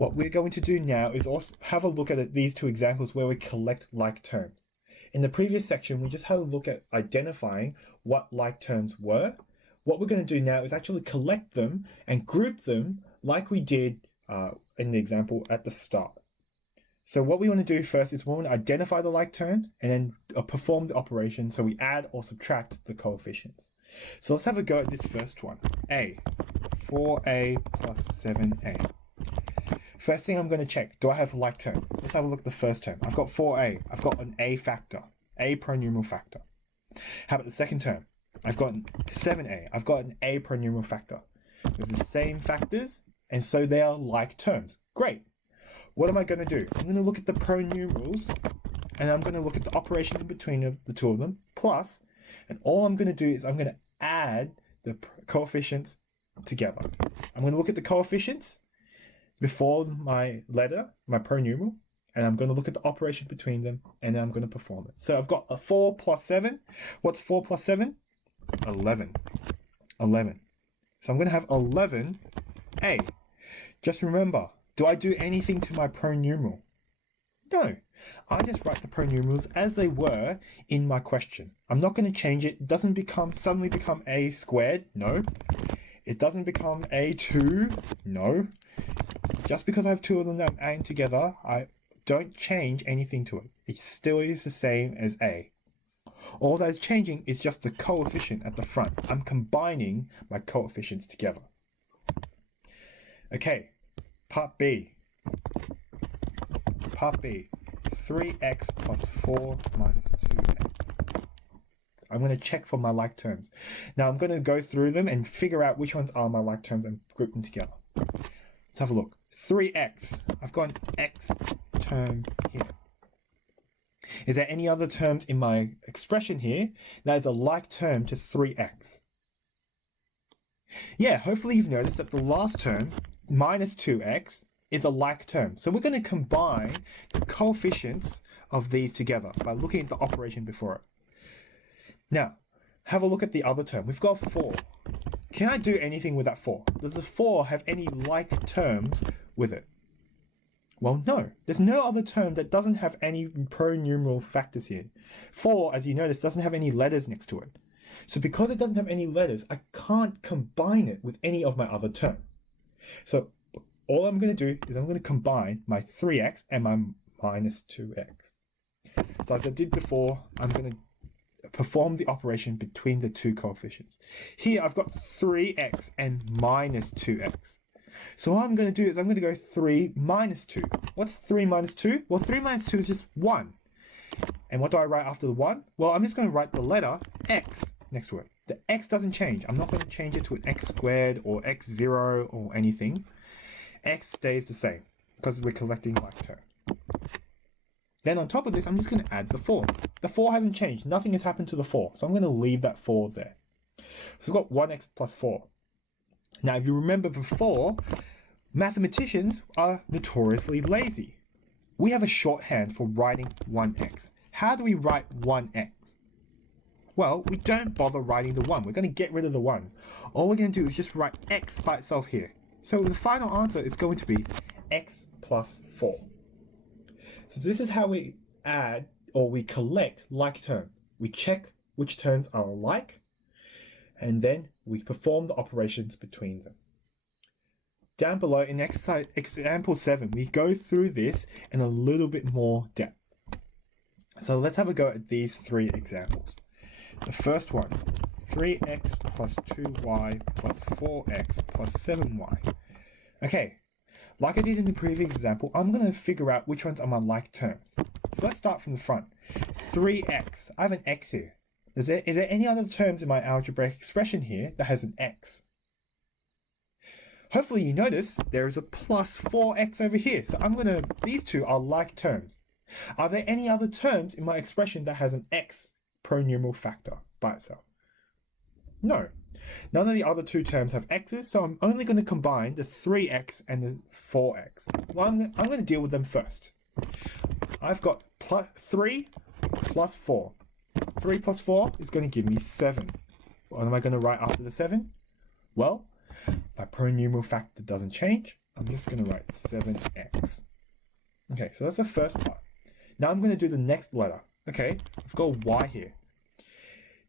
What we're going to do now is also have a look at these two examples where we collect like terms. In the previous section, we just had a look at identifying what like terms were. What we're going to do now is actually collect them and group them like we did in the example at the start. So what we want to do first is we want to identify the like terms and then perform the operation. So we add or subtract the coefficients. So let's have a go at this first one. A, 4a plus 7a. First thing I'm going to check, do I have a like term? Let's have a look at the first term. I've got 4a. I've got an a factor, a pronumeral factor. How about the second term? I've got 7a. I've got an a pronumeral factor. With the same factors, and so they are like terms. Great. What am I going to do? I'm going to look at the pronumerals, and I'm going to look at the operation in between the two of them, plus, and all I'm going to do is I'm going to add the coefficients together. I'm going to look at the coefficients before my letter, my pronumeral, and I'm going to look at the operation between them, and then I'm going to perform it. So I've got a 4 plus 7. What's 4 plus 7? 11. 11. So I'm going to have 11a. Just remember, do I do anything to my pronumeral? No. I just write the pronumerals as they were in my question. I'm not going to change it. It doesn't suddenly become a squared. No. It doesn't become a2. No. Just because I have two of them that I'm adding together, I don't change anything to it. It still is the same as a. All that is changing is just the coefficient at the front. I'm combining my coefficients together. Okay, part B. Part B, 3x plus 4 minus 2x. I'm going to check for my like terms. Now I'm going to go through them and figure out which ones are my like terms and group them together. Let's have a look. 3x. I've got an x term here. Is there any other terms in my expression here that is a like term to 3x? Yeah, hopefully you've noticed that the last term, minus 2x, is a like term. So we're going to combine the coefficients of these together by looking at the operation before it. Now, have a look at the other term. We've got 4. Can I do anything with that 4? Does the 4 have any like terms with it? Well, no. There's no other term that doesn't have any pronumeral factors here. 4, as you notice, doesn't have any letters next to it. So because it doesn't have any letters, I can't combine it with any of my other terms. So all I'm going to do is I'm going to combine my 3x and my minus 2x. So as I did before, I'm going to perform the operation between the two coefficients. Here I've got 3x and minus 2x. So what I'm going to do is I'm going to go 3 minus 2. What's 3 minus 2? Well, 3 minus 2 is just 1. And what do I write after the 1? Well, I'm just going to write the letter x next to it. The x doesn't change. I'm not going to change it to an x squared or x0 or anything. X stays the same because we're collecting like term. Then on top of this, I'm just going to add the 4. The 4 hasn't changed. Nothing has happened to the 4. So I'm going to leave that 4 there. So we've got 1x plus 4. Now, if you remember before, mathematicians are notoriously lazy. We have a shorthand for writing 1x. How do we write 1x? Well, we don't bother writing the 1. We're going to get rid of the 1. All we're going to do is just write x by itself here. So the final answer is going to be x plus 4. So this is how we add or we collect like terms. We check which terms are alike, and then we perform the operations between them. Down below in example 7, we go through this in a little bit more depth. So let's have a go at these 3 examples. The first one, 3x plus 2y plus 4x plus 7y. Okay, like I did in the previous example, I'm going to figure out which ones are my like terms. So let's start from the front. 3x, I have an x here. Is there any other terms in my algebraic expression here that has an x? Hopefully you notice there is a plus 4x over here. So these two are like terms. Are there any other terms in my expression that has an x pronumeral factor by itself? No. None of the other two terms have x's, so I'm only going to combine the 3x and the 4x. Well, I'm going to deal with them first. I've got 3 plus 4. 3 plus 4 is going to give me 7. What am I going to write after the 7? Well, my pronumeral factor doesn't change, I'm just going to write 7x. Okay, so that's the first part. Now I'm going to do the next letter. Okay, I've got y here.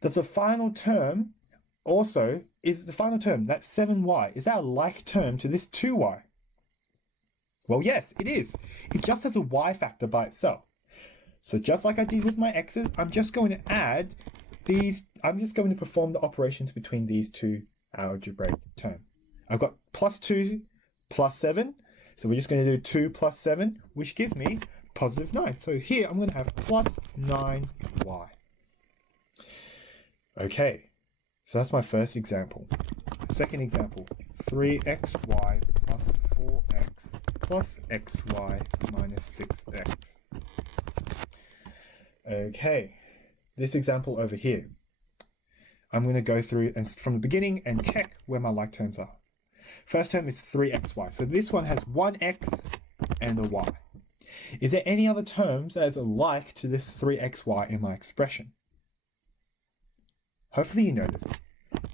That's the final term. Also, is the final term, that 7y, is that a like term to this 2y? Well, yes, it is. It just has a y factor by itself. So just like I did with my x's, I'm just going to add these, I'm just going to perform the operations between these two algebraic terms. I've got plus 2 plus 7, so we're just going to do 2 plus 7, which gives me positive 9. So here I'm going to have plus 9y. Okay, so that's my first example. Second example, 3xy plus 4x plus xy minus 6x. Okay, this example over here, I'm going to go through and from the beginning and check where my like terms are. First term is 3xy, so this one has one x and a y. Is there any other terms as a like to this 3xy in my expression? Hopefully you notice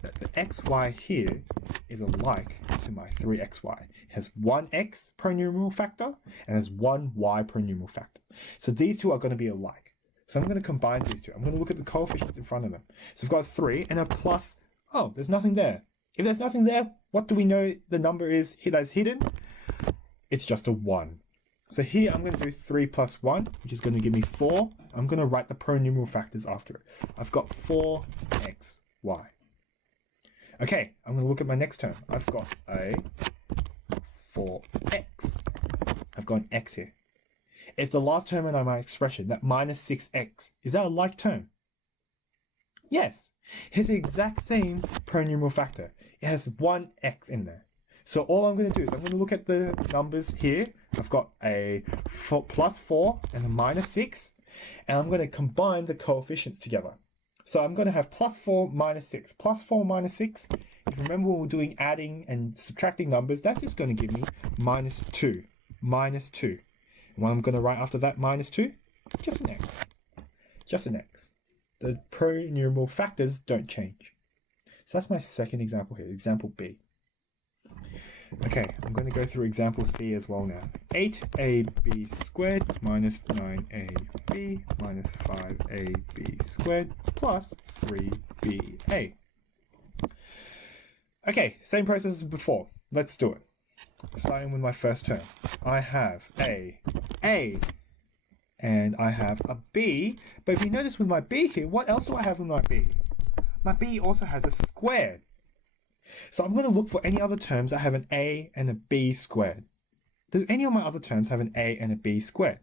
that the xy here is alike to my 3xy. It has one x per numeral factor and has one y per numeral factor. So these two are going to be alike. So I'm going to combine these two. I'm going to look at the coefficients in front of them. So I've got 3 and a plus. Oh, there's nothing there. If there's nothing there, what do we know the number is that's hidden? It's just a 1. So here I'm going to do 3 plus 1, which is going to give me 4. I'm going to write the per numeral factors after it. I've got 4xy. Okay, I'm going to look at my next term. I've got a 4x. I've got an x here. It's the last term in my expression, that minus 6x. Is that a like term? Yes. It's the exact same per numeral factor. It has one x in there. So all I'm going to do is I'm going to look at the numbers here. I've got a plus 4 and a minus 6. And I'm going to combine the coefficients together. So I'm going to have plus 4 minus 6. Plus 4 minus 6. If you remember when we were doing adding and subtracting numbers, that's just going to give me minus 2. Minus 2. And what I'm going to write after that minus 2? Just an x. Just an x. The per numeral factors don't change. So that's my second example here, example B. Okay, I'm going to go through example C as well now. 8ab squared minus 9ab minus 5ab squared plus 3ba. Okay, same process as before. Let's do it. Starting with my first term. I have a, and I have a b. But if you notice with my b here, what else do I have with my b? My b also has a squared. So I'm going to look for any other terms that have an a and a b squared. Do any of my other terms have an a and a b squared?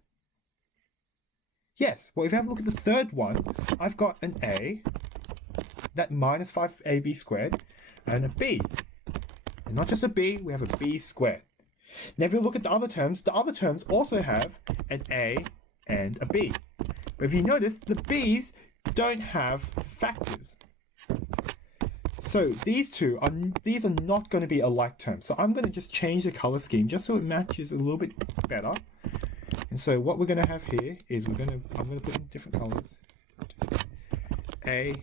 Yes. Well, if you have a look at the third one, I've got an a, that minus 5ab squared, and a b. And not just a b, we have a b squared. Now if you look at the other terms also have an a and a b. But if you notice, the b's don't have factors. So these are not going to be alike terms. So I'm going to just change the color scheme just so it matches a little bit better. And so what we're going to have here is I'm going to put in different colors. A,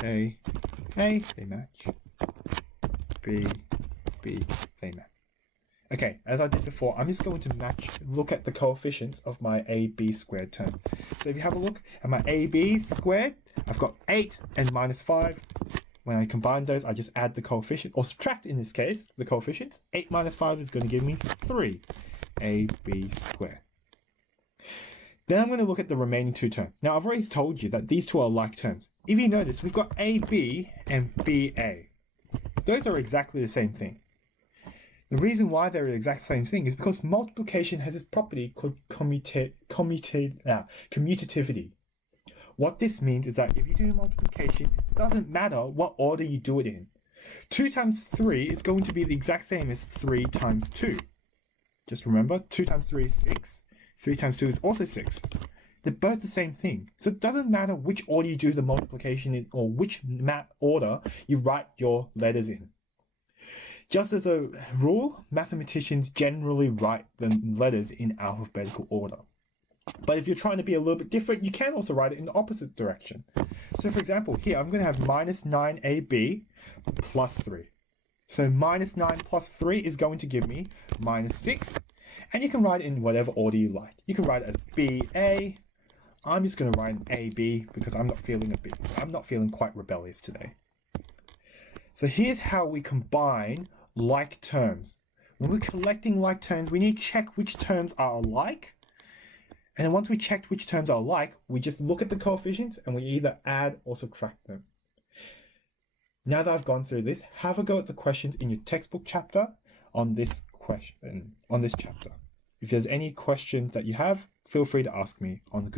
they match. B, they match. Okay, as I did before, I'm just going to look at the coefficients of my AB squared term. So if you have a look at my AB squared, I've got 8 and minus 5. When I combine those, I just add the coefficient, or subtract in this case, the coefficients. 8 minus 5 is going to give me 3 AB squared. Then I'm going to look at the remaining two terms. Now, I've already told you that these two are like terms. If you notice, we've got AB and BA. Those are exactly the same thing. The reason why they're the exact same thing is because multiplication has this property called commutativity. What this means is that if you do multiplication, it doesn't matter what order you do it in. 2 times 3 is going to be the exact same as 3 times 2. Just remember, 2 times 3 is 6. 3 times 2 is also 6. They're both the same thing. So it doesn't matter which order you do the multiplication in or which order you write your letters in. Just as a rule, mathematicians generally write the letters in alphabetical order. But if you're trying to be a little bit different, you can also write it in the opposite direction. So for example, here I'm going to have minus 9ab plus 3. So minus 9 plus 3 is going to give me minus 6. And you can write it in whatever order you like. You can write it as BA. I'm just going to write an AB because I'm not feeling quite rebellious today. So here's how we combine like terms. When we're collecting like terms, we need to check which terms are alike. And then once we checked which terms are alike, we just look at the coefficients and we either add or subtract them. Now that I've gone through this, have a go at the questions in your textbook chapter on this chapter. If there's any questions that you have, feel free to ask me on the